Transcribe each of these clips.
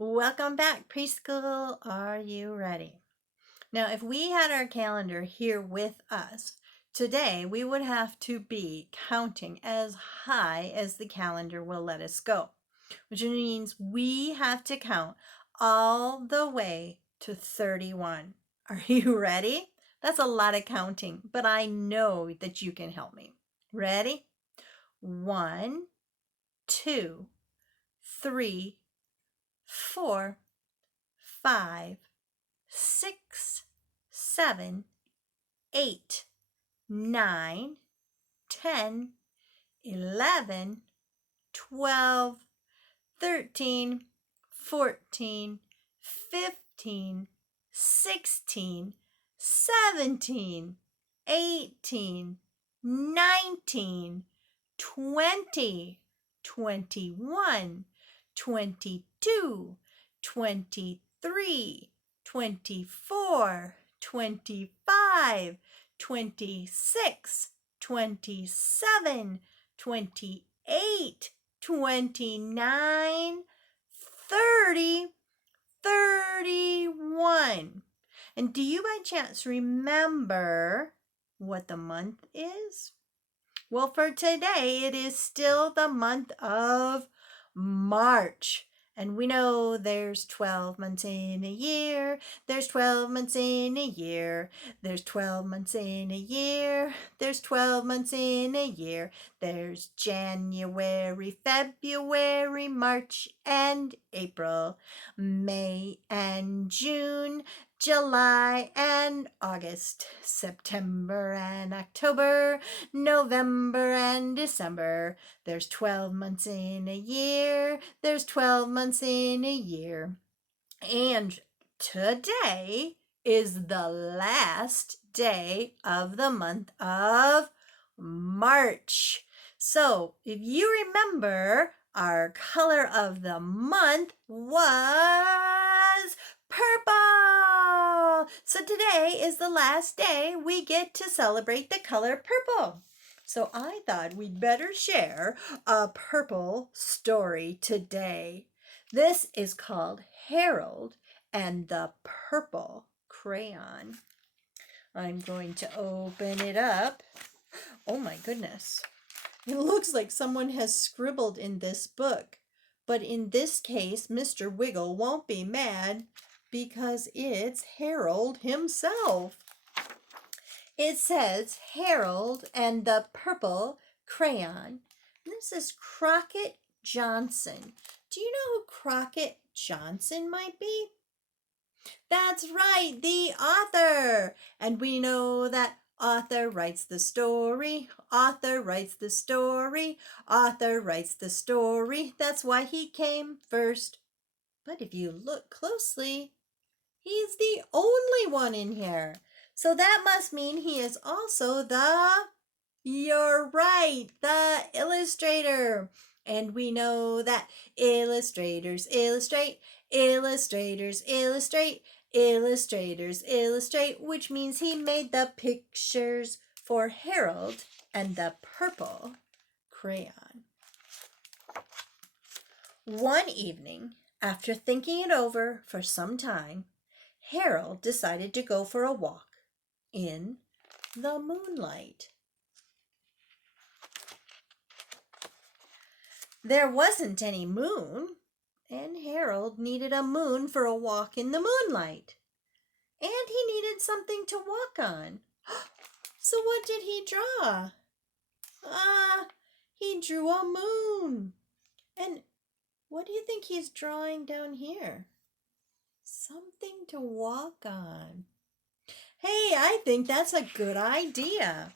Welcome back, preschool. Are you ready? Now, if we had our calendar here with us, today we would have to be counting as high as the calendar will let us go, which means we have to count all the way to 31. Are you ready? That's a lot of counting, but I know that you can help me. Ready? 1, 2, 3, 4, 5, 6, 7, 8, 9, 10, 11, 12, 13, 14, 15, 16, 17, 18, 19, 20, 21, 22, 23, 24, 25, 26, 27, 28, 29, 30, 31. And do you by chance remember what the month is? Well, for today, it is still the month of March. And we know there's 12 months in a year. There's 12 months in a year. There's 12 months in a year. There's 12 months in a year. There's January, February, March, and April, May and June, July and August, September and October, November and December. There's 12 months in a year. There's 12 months in a year. And today is the last day of the month of March. So if you remember, our color of the month was purple. So today is the last day we get to celebrate the color purple. So I thought we'd better share a purple story today. This is called Harold and the Purple Crayon. I'm going to open it up. Oh my goodness. It looks like someone has scribbled in this book. But in this case, Mr. Wiggle won't be mad because it's Harold himself. It says Harold and the Purple Crayon. This is Crockett Johnson. Do you know who Crockett Johnson might be? That's right, the author. And we know that author writes the story, author writes the story, author writes the story. That's why he came first. But if you look closely, he's the only one in here. So that must mean he is also you're right, the illustrator. And we know that illustrators illustrate, illustrators illustrate, illustrators illustrate, which means he made the pictures for Harold and the Purple Crayon. One evening, after thinking it over for some time, Harold decided to go for a walk in the moonlight. There wasn't any moon, and Harold needed a moon for a walk in the moonlight. And he needed something to walk on. So what did he draw? He drew a moon. And what do you think he's drawing down here? Something to walk on. Hey, I think that's a good idea.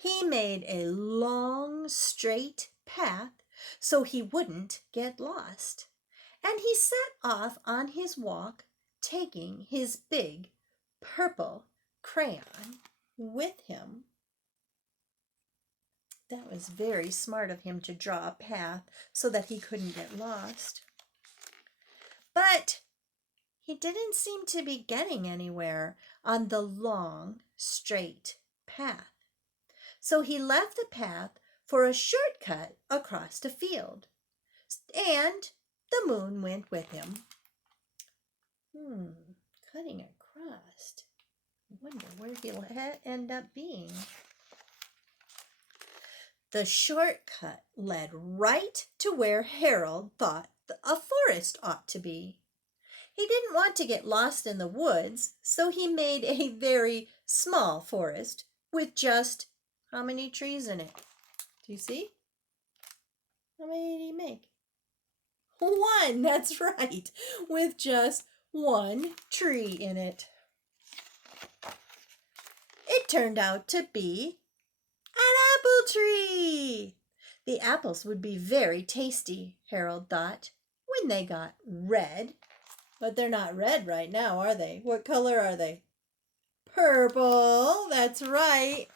He made a long, straight path so he wouldn't get lost. And he set off on his walk, taking his big purple crayon with him. That was very smart of him to draw a path so that he couldn't get lost. But he didn't seem to be getting anywhere on the long, straight path. So he left the path for a shortcut across the field. And The moon went with him. Cutting across. I wonder where he'll end up being. The shortcut led right to where Harold thought a forest ought to be. He didn't want to get lost in the woods, so he made a very small forest with just how many trees in it? Do you see? How many did he make? One, that's right, with just one tree in it. It turned out to be an apple tree. The apples would be very tasty, Harold thought, when they got red. But they're not red right now, are they? What color are they? Purple, that's right.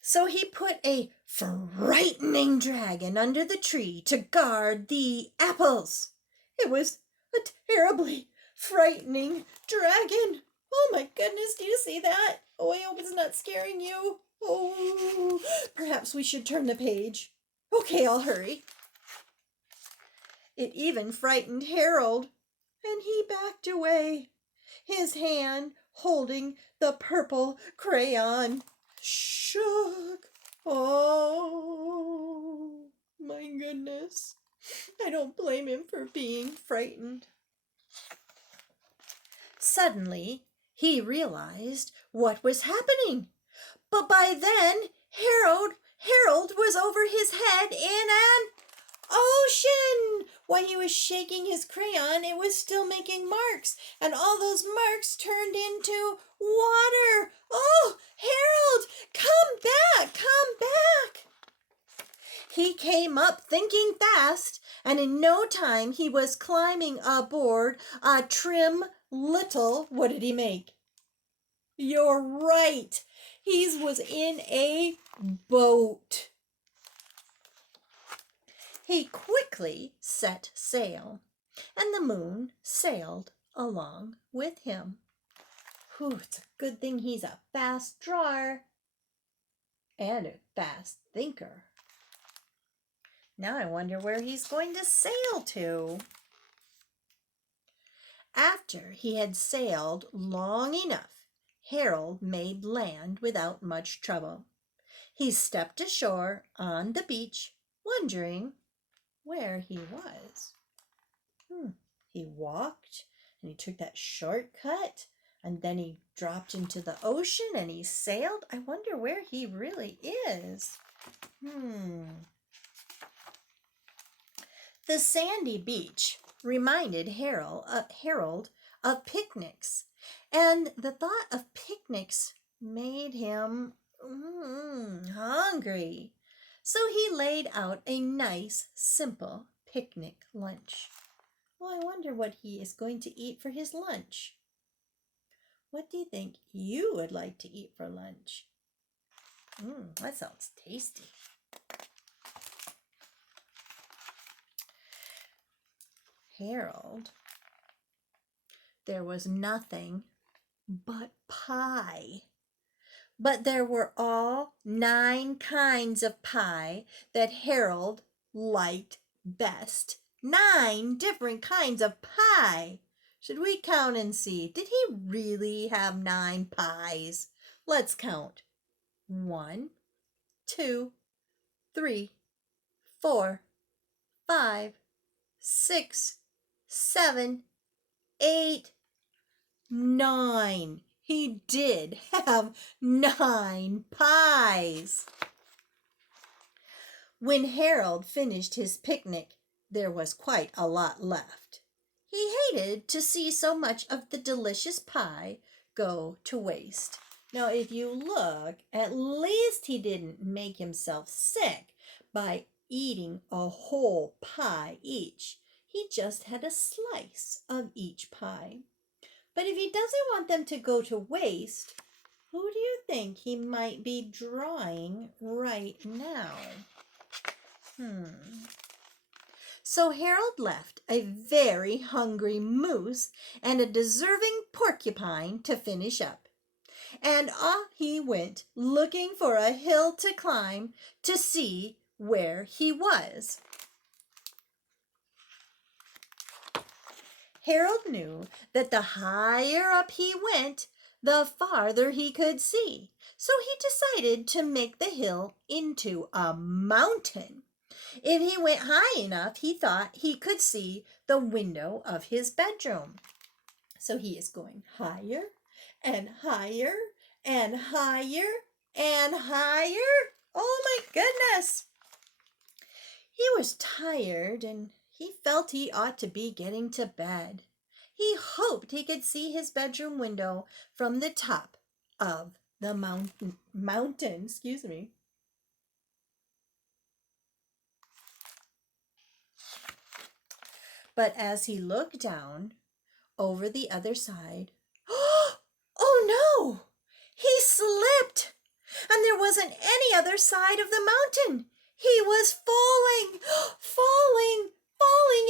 So he put a frightening dragon under the tree to guard the apples. It was a terribly frightening dragon. Oh my goodness, do you see that? Oh, I hope it's not scaring you. Oh, perhaps we should turn the page. Okay, I'll hurry. It even frightened Harold, and he backed away, his hand holding the purple crayon. Shook. Oh, my goodness. I don't blame him for being frightened. Suddenly, he realized what was happening. But by then, Harold was over his head in an ocean. While he was shaking his crayon, it was still making marks, and all those marks turned into water. Oh, Harold, come back, come back. He came up thinking fast, and in no time he was climbing aboard a trim little, what did he make? You're right. He was in a boat. He quickly set sail, and the moon sailed along with him. Whew, it's a good thing he's a fast drawer and a fast thinker. Now I wonder where he's going to sail to. After he had sailed long enough, Harold made land without much trouble. He stepped ashore on the beach, wondering where he was. He walked and he took that shortcut and then he dropped into the ocean and he sailed. I wonder where he really is. The sandy beach reminded Harold of picnics, and the thought of picnics made him hungry. So he laid out a nice, simple picnic lunch. Well, I wonder what he is going to eat for his lunch. What do you think you would like to eat for lunch? That sounds tasty. Harold, there was nothing but pie. But there were all 9 kinds of pie that Harold liked best. 9 different kinds of pie. Should we count and see? Did he really have 9 pies? Let's count. 1, 2, 3, 4, 5, 6, 7, 8, 9. He did have 9 pies. When Harold finished his picnic, there was quite a lot left. He hated to see so much of the delicious pie go to waste. Now, if you look, at least he didn't make himself sick by eating a whole pie each. He just had a slice of each pie. But if he doesn't want them to go to waste, who do you think he might be drawing right now? So Harold left a very hungry moose and a deserving porcupine to finish up. And off he went, looking for a hill to climb to see where he was. Harold knew that the higher up he went, the farther he could see. So he decided to make the hill into a mountain. If he went high enough, he thought he could see the window of his bedroom. So he is going higher and higher and higher and higher. Oh my goodness! He was tired and he felt he ought to be getting to bed. He hoped he could see his bedroom window from the top of the mountain, excuse me. But as he looked down over the other side, oh no! He slipped, and there wasn't any other side of the mountain. He was falling, falling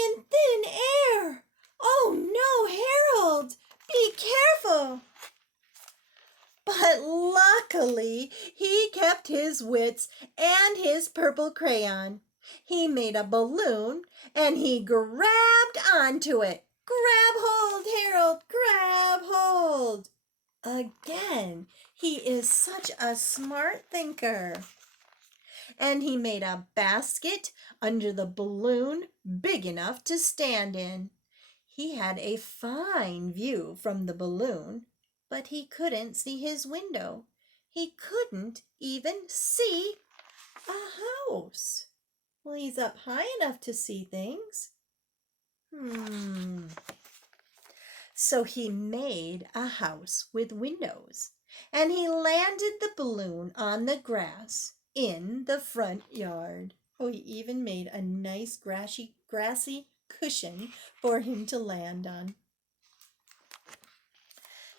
in thin air. Oh no, Harold, be careful. But luckily, he kept his wits and his purple crayon. He made a balloon and he grabbed onto it. Grab hold, Harold, grab hold. Again, he is such a smart thinker. And he made a basket under the balloon big enough to stand in. He had a fine view from the balloon, but he couldn't see his window. He couldn't even see a house. Well, he's up high enough to see things. So he made a house with windows, and he landed the balloon on the grass in the front yard. Oh, he even made a nice grassy cushion for him to land on.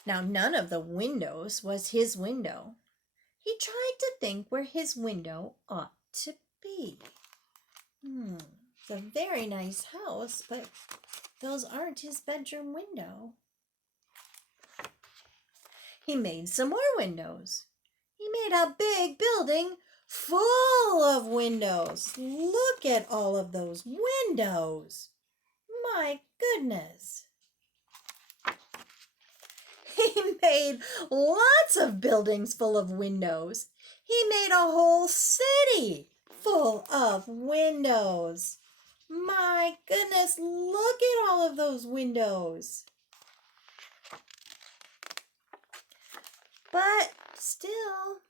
Now, none of the windows was his window. He tried to think where his window ought to be. It's a very nice house, but those aren't his bedroom window. He made some more windows. He made a big building full of windows. Look at all of those windows. My goodness. He made lots of buildings full of windows. He made a whole city full of windows. My goodness, look at all of those windows. But still,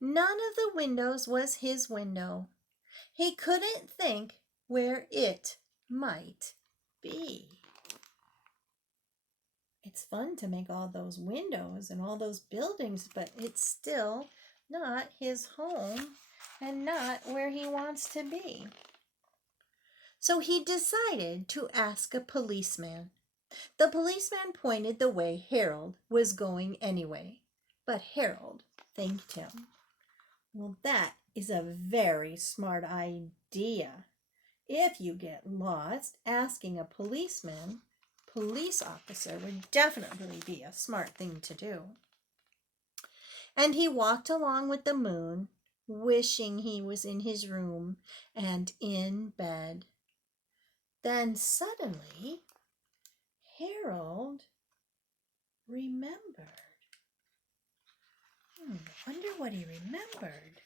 none of the windows was his window. He couldn't think where it might be. It's fun to make all those windows and all those buildings, but it's still not his home and not where he wants to be. So he decided to ask a policeman. The policeman pointed the way Harold was going anyway, but Harold thanked him. Well, that is a very smart idea. If you get lost, asking a police officer would definitely be a smart thing to do. And he walked along with the moon, wishing he was in his room and in bed. Then suddenly, Harold remembered. Wonder what he remembered.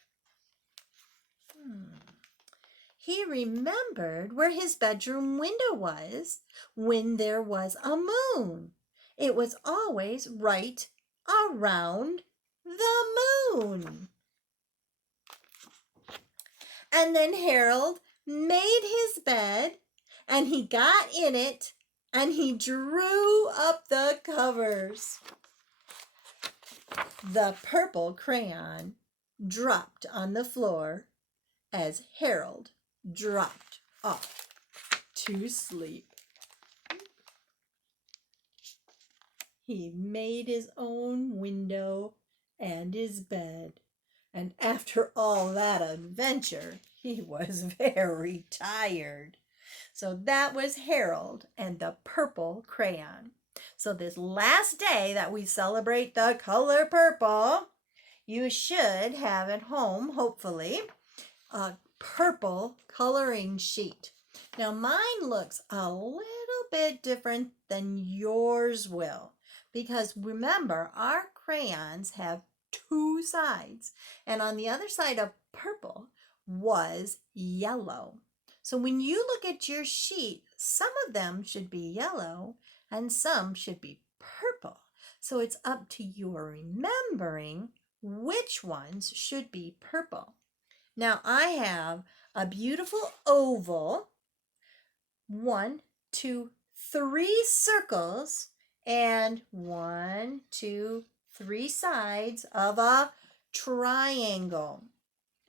He remembered where his bedroom window was when there was a moon. It was always right around the moon. And then Harold made his bed and he got in it and he drew up the covers. The purple crayon dropped on the floor as Harold dropped off to sleep. He made his own window and his bed, and after all that adventure, he was very tired. So that was Harold and the purple crayon. So this last day that we celebrate the color purple, you should have at home, hopefully, a purple coloring sheet. Now mine looks a little bit different than yours will. Because remember, our crayons have two sides. And on the other side of purple was yellow. So when you look at your sheet, some of them should be yellow and some should be purple. So it's up to you remembering which ones should be purple. Now I have a beautiful oval, 1, 2, 3 circles, and 1, 2, 3 sides of a triangle.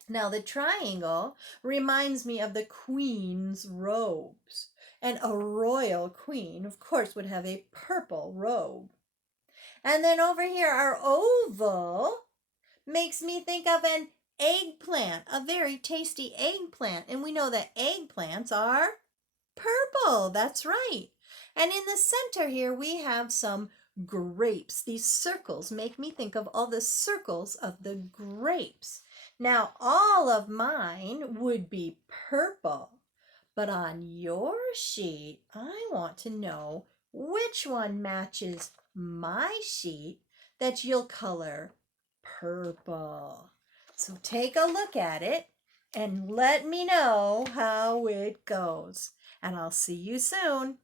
Now the triangle reminds me of the queen's robes. And a royal queen, of course, would have a purple robe. And then over here, our oval makes me think of an eggplant, a very tasty eggplant. And we know that eggplants are purple. That's right. And in the center here, we have some grapes. These circles make me think of all the circles of the grapes. Now, all of mine would be purple. But on your sheet, I want to know which one matches my sheet that you'll color purple. So take a look at it and let me know how it goes. And I'll see you soon.